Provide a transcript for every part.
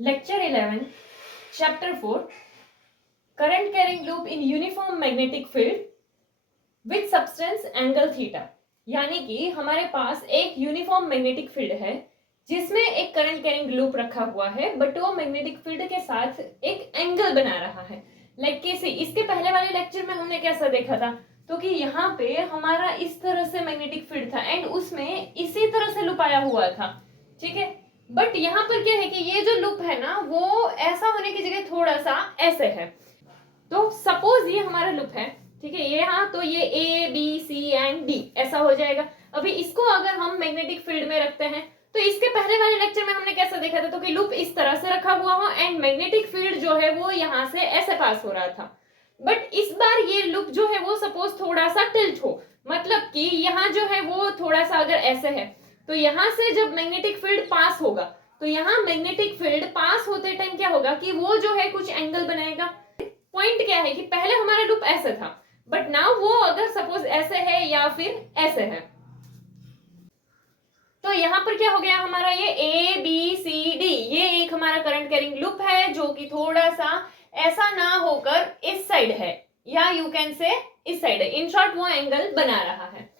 Lecture 11, Chapter 4, Current carrying loop in uniform magnetic field with substance angle theta। यानी कि हमारे पास एक uniform magnetic field है जिसमें एक करंट कैरिंग लूप रखा हुआ है, बट वो मैग्नेटिक फील्ड के साथ एक एंगल बना रहा है। लाइक कैसे, इसके पहले वाले लेक्चर में हमने कैसा देखा था, तो कि यहाँ पे हमारा इस तरह से मैग्नेटिक फील्ड था एंड उसमें इसी तरह से लूप आया हुआ था, ठीक है। बट यहाँ पर क्या है कि ये जो लूप है ना, वो ऐसा होने की जगह थोड़ा सा ऐसे है। तो सपोज ये हमारा लूप है, ठीक है, ये यहाँ तो ये A B C and D ऐसा हो जाएगा। अभी इसको अगर हम मैग्नेटिक फील्ड में रखते हैं तो इसके पहले वाले लेक्चर में हमने कैसा देखा था, तो कि लूप इस तरह से रखा हुआ हो एंड मैग्नेटिक फील्ड जो है वो यहाँ से ऐसे पास हो रहा था। बट इस बार ये लूप जो है वो सपोज थोड़ा सा टिल्ट हो, मतलब कि यहाँ जो है वो थोड़ा सा अगर ऐसे है, तो यहाँ से जब मैग्नेटिक फील्ड पास होगा तो यहाँ मैग्नेटिक फील्ड पास होते टाइम क्या होगा कि वो जो है कुछ एंगल बनाएगा। पॉइंट क्या है कि पहले हमारा लूप ऐसे था, बट नाउ वो अगर सपोज ऐसे है या फिर ऐसे है, तो यहाँ पर क्या हो गया हमारा, ये ए बी सी डी ये एक हमारा करंट कैरिंग लूप है जो कि थोड़ा सा ऐसा ना होकर इस साइड है, या यू कैन से इस साइड है। इन शॉर्ट वो एंगल बना रहा है।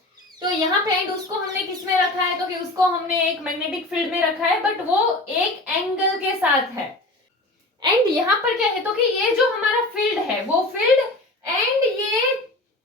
तो यहाँ पे एंड उसको हमने किस में रखा है, तो कि उसको हमने एक मैग्नेटिक फील्ड में रखा है, बट वो एक एंगल के साथ है। एंड यहाँ पर क्या है, तो कि ये जो हमारा फील्ड है वो फील्ड एंड ये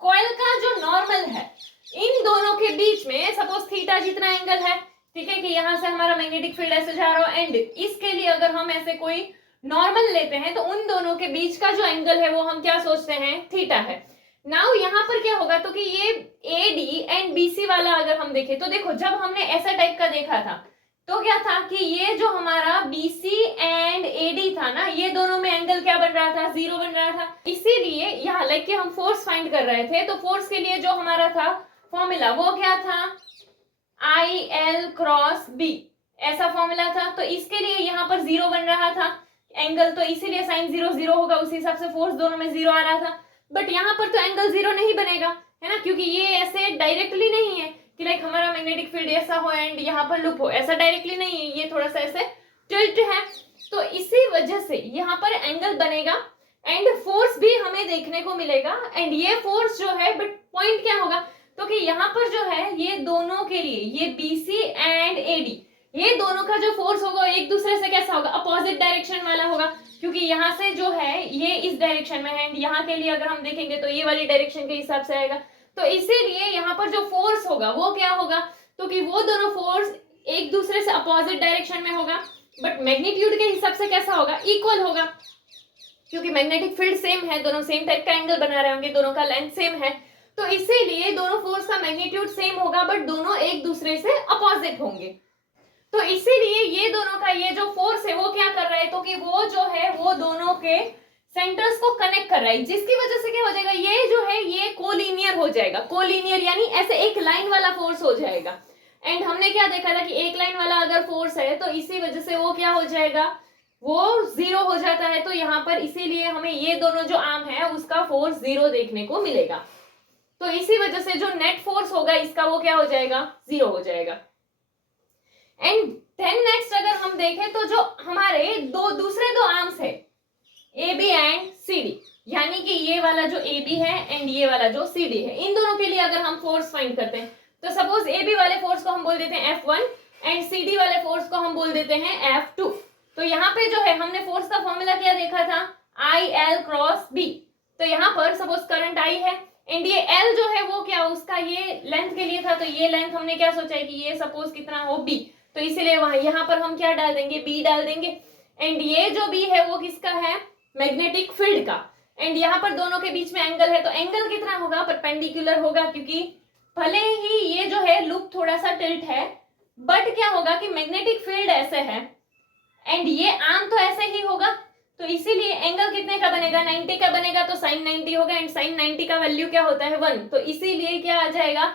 कॉइल का जो नॉर्मल है, इन दोनों के बीच में सपोज थीटा जितना एंगल है, ठीक है, कि यहाँ से हमारा मैग्नेटिक फील्ड ऐसे जा रहा हो एंड इसके लिए अगर हम ऐसे कोई नॉर्मल लेते हैं तो उन दोनों के बीच का जो एंगल है वो हम क्या सोचते हैं, थीटा है। नाउ यहाँ पर क्या होगा, तो कि ये A D and B C वाला अगर हम देखें तो देखो, जब हमने ऐसा टाइप का देखा था तो क्या था कि ये जो हमारा BC एंड AD था ना, ये दोनों में एंगल क्या बन रहा था, जीरो बन रहा था। इसीलिए यहाँ लाइक कि हम फोर्स फाइंड कर रहे थे, तो फोर्स के लिए जो हमारा था फॉर्मूला वो क्या था, IL क्रॉस B ऐसा फॉर्मूला था। तो इसके लिए यहाँ पर जीरो बन रहा था एंगल, तो इसीलिए साइन जीरो जीरो होगा, उसी हिसाब से फोर्स दोनों में जीरो आ रहा था। बट यहाँ पर तो एंगल जीरो नहीं बनेगा, है ना, क्योंकि ये ऐसे डायरेक्टली नहीं है कि लाइक हमारा मैग्नेटिक फील्ड ऐसा हो एंड यहाँ पर लूप हो, ऐसा डायरेक्टली नहीं है, ये थोड़ा सा ऐसे टिल्ट है। तो इसी वजह से यहाँ पर एंगल बनेगा एंड फोर्स भी हमें देखने को मिलेगा। एंड ये फोर्स जो है, बट पॉइंट क्या होगा, तो कि यहाँ पर जो है ये दोनों के लिए, ये BC एंड AD ये दोनों का जो फोर्स होगा एक दूसरे से कैसा होगा, अपोजिट डायरेक्शन वाला होगा, क्योंकि यहाँ से जो है ये इस डायरेक्शन में है एंड यहाँ के लिए अगर हम देखेंगे तो ये वाली डायरेक्शन के हिसाब से आएगा। तो इसीलिए यहाँ पर जो फोर्स होगा वो क्या होगा, तो कि वो दोनों फोर्स एक दूसरे से अपोजिट डायरेक्शन में होगा, बट मैग्नीट्यूड के हिसाब से कैसा होगा, इक्वल होगा, क्योंकि मैग्नेटिक फील्ड सेम है, दोनों सेम टाइप का एंगल बना रहे होंगे, दोनों का लेंथ सेम है, तो इसीलिए दोनों फोर्स का मैग्नीट्यूड सेम होगा, बट दोनों एक दूसरे से अपोजिट होंगे। तो इसीलिए ये दोनों का ये जो फोर्स है वो क्या कर रहा है, तो कि वो जो है वो दोनों के सेंटर्स को कनेक्ट कर रहा है, जिसकी वजह से क्या हो जाएगा, ये जो है ये कोलिनियर हो जाएगा। कोलिनियर यानी ऐसे एक लाइन वाला फोर्स हो जाएगा। एंड हमने क्या देखा था कि एक लाइन वाला अगर फोर्स है तो इसी वजह से वो क्या हो जाएगा, वो जीरो हो जाता है। तो यहाँ पर इसीलिए हमें ये दोनों जो आर्म है उसका फोर्स जीरो देखने को मिलेगा। तो इसी वजह से जो नेट फोर्स होगा इसका वो क्या हो जाएगा, जीरो हो जाएगा। एंड देन नेक्स्ट अगर हम देखें तो जो हमारे दूसरे दो आर्म्स है AB एंड CD, यानी कि ये वाला जो AB है एंड ये वाला जो CD है, इन दोनों के लिए अगर हम फोर्स फाइंड करते हैं तो सपोज AB वाले फोर्स को हम बोल देते हैं F1 एंड CD वाले फोर्स को हम बोल देते हैं F2। तो यहाँ पे जो है हमने फोर्स का फॉर्मूला क्या देखा था, IL क्रॉस B। तो यहाँ पर सपोज करंट I है एंड ये L जो है वो क्या, उसका ये लेंथ के लिए था, तो ये लेंथ हमने क्या सोचा है कि ये सपोज कितना हो B, तो इसीलिए वहां यहाँ पर हम क्या डाल देंगे, B डाल देंगे। एंड ये जो B है वो किसका है, मैग्नेटिक फील्ड का। एंड यहाँ पर दोनों के बीच में एंगल है, तो एंगल कितना होगा, परपेंडिकुलर होगा, क्योंकि भले ही ये जो है लूप थोड़ा सा टिल्ट है, बट क्या होगा कि मैग्नेटिक फील्ड ऐसे है एंड ये आर्म तो ऐसे ही होगा, तो इसीलिए एंगल कितने का बनेगा, 90 का बनेगा, तो साइन 90 होगा एंड साइन 90 का वैल्यू क्या होता है, 1। तो इसीलिए क्या आ जाएगा,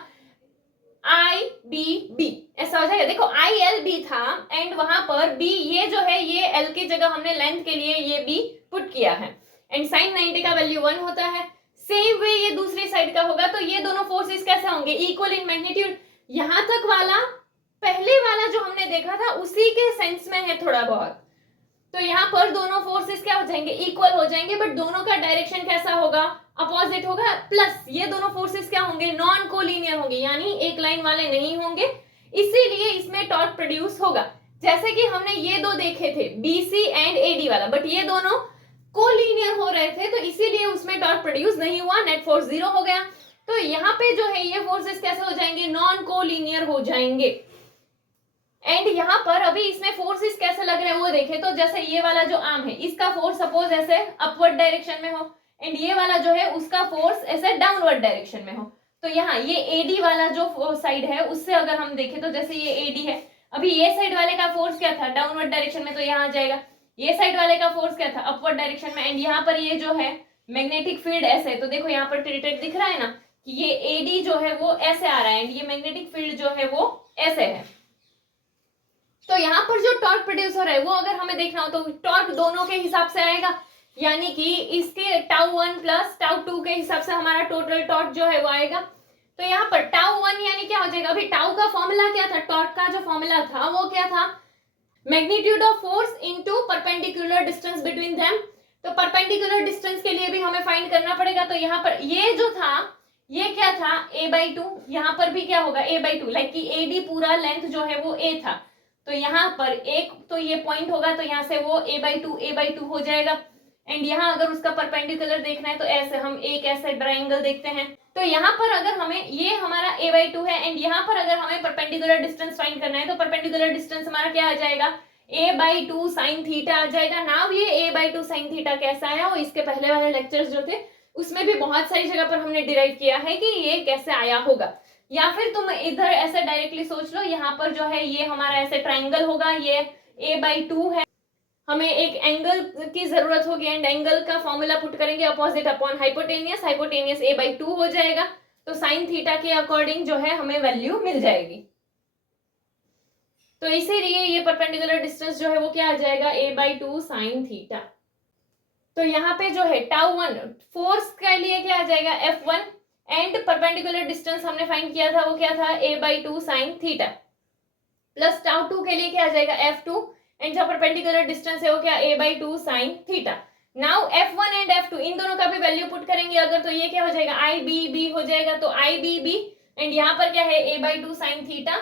IBB ऐसा हो जाएगा। देखो ILB था एंड वहां पर B ये जो है ये L की जगह हमने लेंथ के लिए ये B पुट किया है एंड साइन 90 का वैल्यू 1 होता है। सेम वे ये दूसरी साइड का होगा, तो ये दोनों फोर्सेस कैसे होंगे, इक्वल इन मैग्नीट्यूड। यहां तक वाला पहले वाला जो हमने देखा था उसी के सेंस में है थोड़ा बहुत, तो यहाँ पर दोनों फोर्सेस क्या हो जाएंगे, इक्वल हो जाएंगे, बट दोनों का डायरेक्शन कैसा होगा, अपोजिट होगा। प्लस ये दोनों फोर्सेस क्या होंगे, नॉन कोलिनियर होंगे, यानी एक लाइन वाले नहीं होंगे, इसीलिए इसमें टॉर्क प्रोड्यूस होगा। जैसे कि हमने ये दो देखे थे बीसी एंड एडी वाला, बट ये दोनों कोलिनियर हो रहे थे, तो इसीलिए उसमें टॉर्क प्रोड्यूस नहीं हुआ, नेट फोर्स 0 हो गया। तो यहाँ पे जो है ये फोर्सेस कैसे हो जाएंगे, नॉन कोलिनियर हो जाएंगे। एंड यहाँ पर अभी इसमें फोर्सेस कैसे लग रहे हैं वो देखें, तो जैसे ये वाला जो आर्म है इसका फोर्स सपोज ऐसे अपवर्ड डायरेक्शन में हो, एंड ये वाला जो है उसका फोर्स ऐसे डाउनवर्ड डायरेक्शन में हो। तो यहाँ ये एडी वाला जो साइड है उससे अगर हम देखें, तो जैसे ये एडी है, अभी ये साइड वाले का फोर्स क्या था, डाउनवर्ड डायरेक्शन में, तो यहाँ आ जाएगा। ये साइड वाले का फोर्स क्या था, अपवर्ड डायरेक्शन में, एंड यहाँ पर ये जो है मैग्नेटिक फील्ड ऐसे है, तो देखो यहाँ पर टिल्टेड दिख रहा है ना कि ये एडी जो है वो ऐसे आ रहा है, एंड ये मैग्नेटिक फील्ड जो है वो ऐसे है। तो यहाँ पर जो टॉर्क प्रोड्यूस हो रहा है वो अगर हमें देखना हो तो टॉर्क दोनों के हिसाब से आएगा, यानी कि इसके τ1 प्लस τ2 के हिसाब से हमारा टोटल टॉर्क जो है वो आएगा। तो यहाँ पर τ1 यानी क्या हो जाएगा, अभी टाउ का फॉर्मूला क्या था, टॉर्क का जो फॉर्मूला था वो क्या था, magnitude of force into perpendicular distance between them. तो परपेंडिकुलर डिस्टेंस के लिए भी हमें फाइंड करना पड़ेगा। तो यहाँ पर ये जो था ये क्या था, a/2, यहाँ पर भी क्या होगा a/2, लाइक कि एडी पूरा लेंथ जो है वो a था, तो यहाँ पर एक तो ये पॉइंट होगा, तो यहाँ से वो a/2 हो जाएगा। एंड यहाँ अगर उसका परपेंडिकुलर देखना है तो ऐसे हम एक ऐसे ट्रायंगल देखते हैं। तो यहाँ पर अगर हमें ये हमारा a/2 है, एंड यहाँ पर अगर हमें परपेंडिकुलर डिस्टेंस फाइंड करना है तो परपेंडिकुलर डिस्टेंस हमारा क्या आ जाएगा, a/2 sin थीटा आ जाएगा। नाउ ये a/2 sin थीटा कैसा आया, और इसके पहले वाले लेक्चर्स जो थे उसमें भी बहुत सारी जगह पर हमने डिराइव किया है कि ये कैसे आया होगा। या फिर तुम इधर ऐसे डायरेक्टली सोच लो, यहाँ पर जो है ये हमारा ऐसे ट्राइंगल होगा, ये a/2 है, हमें एक एंगल की जरूरत होगी, एंड एंगल का फॉर्मूला पुट करेंगे opposite upon hypotenuse, hypotenuse a/2 हो जाएगा, तो साइन थीटा के अकॉर्डिंग जो है हमें वैल्यू मिल जाएगी। तो इसीलिए ये परपेंडिकुलर डिस्टेंस जो है वो क्या आ जाएगा, a/2 साइन थीटा। तो यहाँ पे जो है τ1 फोर्स के लिए क्या आ जाएगा, F1, एंड परपेंडिकुलर डिस्टेंस हमने फाइंड किया था वो क्या था, a/2 साइन थीटा, प्लस τ2 के लिए क्या आ जाएगा, F2, एंड जो परपेंडिकुलर डिस्टेंस है वो क्या, a/2 sine theta. Now F1 and F2 इन दोनों का भी वैल्यू पुट करेंगे अगर, तो ये क्या हो जाएगा, IBB हो जाएगा, तो IBB, एंड यहाँ पर क्या है a/2 sine theta,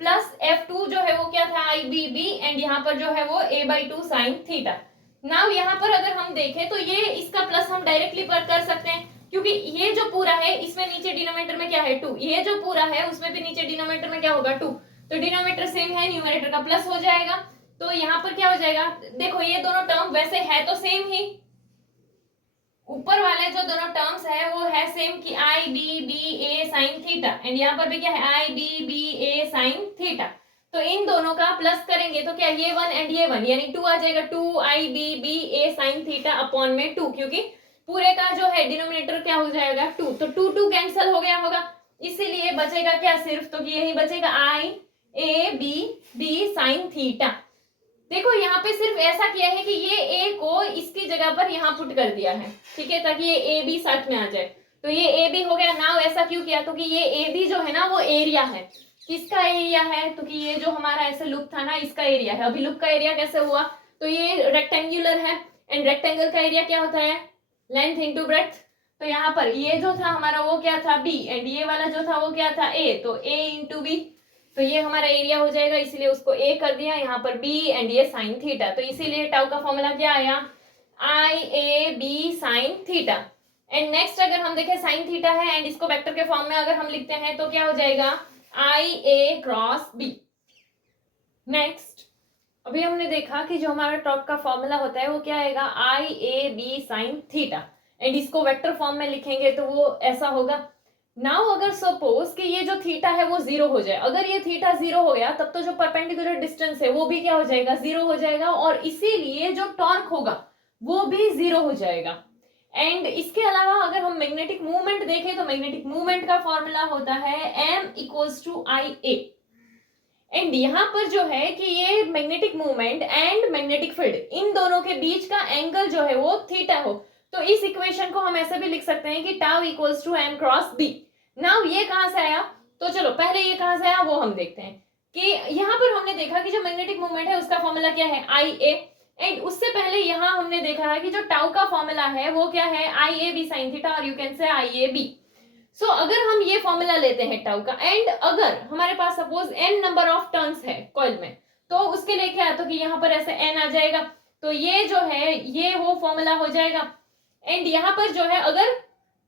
plus F2 जो है वो क्या था, IBB, एंड यहाँ पर जो है वो a/2 साइन थीटा। नाउ यहाँ पर अगर हम देखें तो ये इसका प्लस हम डायरेक्टली कर सकते हैं, क्योंकि ये जो पूरा है इसमें नीचे डिनोमिनेटर में क्या है 2, ये जो पूरा है उसमें भी नीचे डिनोमिनेटर में क्या होगा 2, तो डिनोमिनेटर सेम है, न्यूमरेटर का प्लस हो जाएगा। तो यहाँ पर क्या हो जाएगा, देखो ये दोनों टर्म वैसे है तो सेम ही, ऊपर वाले जो दोनों टर्म्स है वो है सेम कि IBBA साइन थीटा, एंड यहाँ पर भी क्या है IBBA साइन थीटा। तो इन दोनों का प्लस करेंगे तो क्या, ये 1 एंड ये 1 यानी 2 आ जाएगा, 2 IBBA साइन थीटा अपॉन में 2, क्योंकि पूरे का जो है डिनोमिनेटर क्या हो जाएगा 2, तो 2 कैंसिल हो गया होगा, इसीलिए बचेगा क्या सिर्फ, तो यही बचेगा IABB साइन थीटा। देखो यहाँ पे सिर्फ ऐसा किया है कि ये a को इसकी जगह पर यहाँ पुट कर दिया है, ठीक है, ताकि ये AB साथ में आ जाए, तो ये AB हो गया। नाउ ऐसा क्यों किया, तो कि ये AB जो है ना वो एरिया है, किसका एरिया है, तो कि ये जो हमारा ऐसे लूप था ना इसका एरिया है। अभी लूप का एरिया कैसे हुआ, तो ये रेक्टेंगुलर है, एंड रेक्टेंगल का एरिया क्या होता है, लेंथ इंटू ब्रेड्थ। तो यहाँ पर ये जो था हमारा वो क्या था B, एंड ये वाला जो था वो क्या था A, तो A इंटू B, तो ये हमारा एरिया हो जाएगा, इसीलिए उसको A कर दिया, यहाँ पर B, एंड ये साइन थीटा, तो इसीलिए टाउ का फॉर्मूला क्या आया, IAB sine theta. And next अगर हम देखें साइन थीटा है, एंड इसको वेक्टर के फॉर्म में अगर हम लिखते हैं तो क्या हो जाएगा, IA क्रॉस B। नेक्स्ट अभी हमने देखा कि जो हमारा टॉर्क का फॉर्मूला होता है वो क्या आएगा, IAB साइन थीटा, एंड इसको वेक्टर फॉर्म में लिखेंगे तो वो ऐसा होगा। नाउ अगर सपोज कि ये जो थीटा है वो 0 हो जाए, अगर ये थीटा 0 हो गया तब तो जो परपेंडिकुलर डिस्टेंस है वो भी क्या हो जाएगा, 0 हो जाएगा, और इसीलिए जो टॉर्क होगा वो भी 0 हो जाएगा। एंड इसके अलावा अगर हम मैग्नेटिक मूवमेंट देखें तो मैग्नेटिक मूवमेंट का फॉर्मूला होता है M=IA, एंड यहाँ पर जो है कि ये magnetic movement and magnetic field इन दोनों के बीच का एंगल जो है वो थीटा हो, तो इस इक्वेशन को हम ऐसे भी लिख सकते हैं कि τ=M क्रॉस B। नाउ ये कहां से आया, तो चलो पहले ये कहां से आया वो हम देखते हैं कि यहाँ पर हमने देखा कि जो मैग्नेटिक मूवमेंट है उसका फॉर्मूला क्या है IA, एंड उससे पहले यहाँ हमने देखा है कि जो टाउ का फॉर्मूला है वो क्या है, आई ए बी साइन थीटा, और you can say I A B. सो अगर हम ये फॉर्मूला लेते हैं टाउ का, एंड अगर हमारे पास suppose n number of turns है कॉइल में, तो उसके लिए क्या तो कि यहाँ पर ऐसे n आ जाएगा, तो ये जो है ये वो फॉर्मूला हो जाएगा। एंड यहाँ पर जो है अगर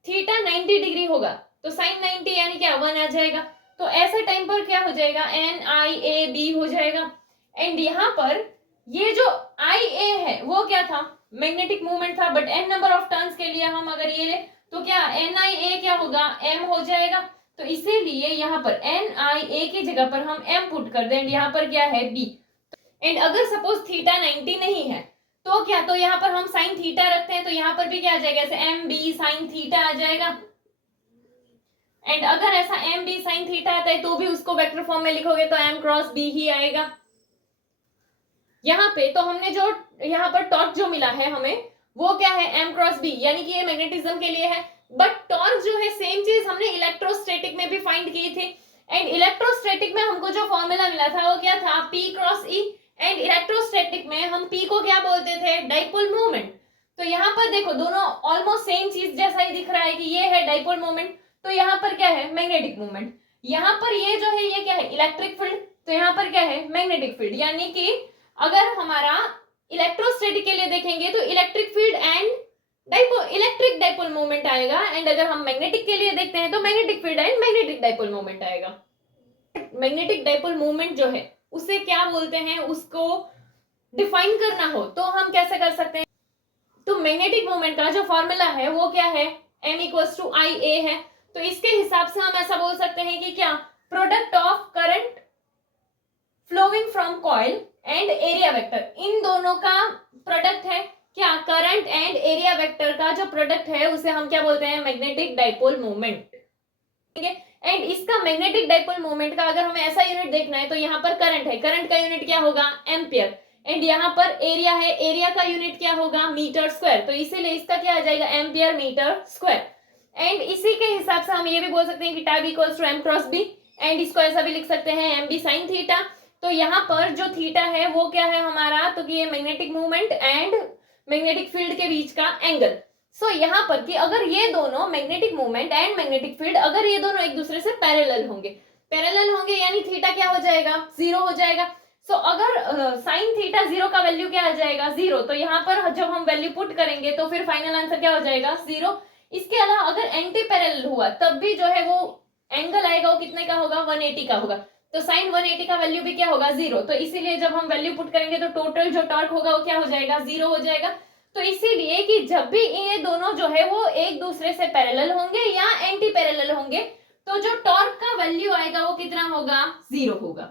थीटा 90 डिग्री होगा तो साइन 90 यानी क्या 1 आ जाएगा, तो ऐसे टाइम पर क्या हो जाएगा n i a b हो जाएगा। एंड यहाँ पर ये जो i a है वो क्या था, मैग्नेटिक मूवमेंट था, but n number of turns के लिए हम अगर ये ले तो क्या एन आई ए क्या होगा, m हो जाएगा, तो इसीलिए यहाँ पर एन आई ए की जगह पर हम m पुट कर दें, यहाँ पर क्या है b। एंड अगर सपोज थीटा 90 नहीं है तो क्या, तो यहाँ पर हम साइन थीटा रखते हैं, तो यहाँ पर भी क्या आ जाएगा, ऐसे एम बी साइन थीटा आ जाएगा। एंड अगर ऐसा एम बी साइन थीटा आता है तो भी उसको वेक्टर फॉर्म में लिखोगे तो m क्रॉस b ही आएगा। यहाँ पे तो हमने जो यहाँ पर टॉर्क जो मिला है हमें वो क्या है, m क्रॉस b, यानी कि ये मैग्नेटिज्म के लिए है। बट टॉर्क जो है सेम चीज हमने इलेक्ट्रोस्टैटिक में भी फाइंड की थी। एंड इलेक्ट्रोस्टैटिक में हमको जो फॉर्मूला मिला था वो क्या था, p cross e। And electrostatic में हम p को क्या बोलते थे, डाइपोल मोमेंट। तो यहाँ पर देखो दोनों ऑलमोस्ट सेम चीज जैसा ही दिख रहा है कि ये है डाइपोल मोमेंट, तो यहाँ पर क्या है, मैग्नेटिक मोमेंट। यहाँ पर ये जो है ये क्या है, इलेक्ट्रिक फील्ड, तो यहाँ पर क्या है, मैग्नेटिक फील्ड। यानी कि अगर हमारा इलेक्ट्रोस्टैटिक के लिए देखेंगे तो electric field and electric dipole moment आएगा। एंड अगर हम मैग्नेटिक के लिए देखते हैं तो magnetic field and magnetic dipole moment आएगा। मैग्नेटिक डाइपोल मोमेंट जो है उसे क्या बोलते हैं, उसको डिफाइन करना हो तो हम कैसे कर सकते हैं, तो मैग्नेटिक मोमेंट का जो फॉर्मूला है वो क्या है, m इक्वल्स टू आई ए है। तो इसके हिसाब से हम ऐसा बोल सकते हैं कि क्या, product of current flowing from coil and area vector, इन दोनों का प्रोडक्ट है क्या, करंट एंड एरिया वेक्टर का जो प्रोडक्ट है उसे हम क्या बोलते हैं, मैग्नेटिक डाइपोल मोमेंट। ठीक है। एंड इसका मैग्नेटिक डाइपोल मोमेंट का अगर हमें ऐसा यूनिट देखना है तो यहाँ पर करंट है, करंट का यूनिट क्या होगा, एम्पियर। एंड यहाँ पर एरिया है, एरिया का यूनिट क्या होगा, मीटर स्क्वायर, तो इसीलिए इसका क्या आ जाएगा, एम्पियर मीटर स्क्वायर। एंड इसी के हिसाब से हम ये भी बोल सकते हैं कि टाइब equals to m cross b, and इसको ऐसा भी लिख सकते हैं एम बी साइन थीटा। तो यहाँ पर जो थीटा है वो क्या है हमारा, तो कि ये magnetic movement and magnetic field के बीच का एंगल। सो यहाँ पर कि अगर ये दोनों magnetic movement and magnetic field अगर ये दोनों एक दूसरे से पैरेलल होंगे यानी थीटा क्या हो जाएगा, जीरो हो जाएगा। सो अगर साइन थीटा जीरो का वैल्यू क्या आ जाएगा, जीरो, तो यहाँ पर जब हम वैल्यू पुट करेंगे तो फिर फाइनल आंसर क्या हो जाएगा, जीरो। इसके अलावा अगर एंटी पैरेलल हुआ तब भी जो है वो एंगल आएगा वो कितने का होगा, 180 का होगा। तो साइन 180 का वैल्यू भी क्या होगा, जीरो। तो इसीलिए जब हम वैल्यू पुट करेंगे तो टोटल जो टॉर्क होगा वो क्या हो जाएगा, जीरो हो जाएगा। तो इसीलिए कि जब भी ये दोनों जो है वो एक दूसरे से पैरेलल होंगे या एंटी पैरेलल होंगे तो जो टॉर्क का वैल्यू आएगा वो कितना होगा, जीरो होगा।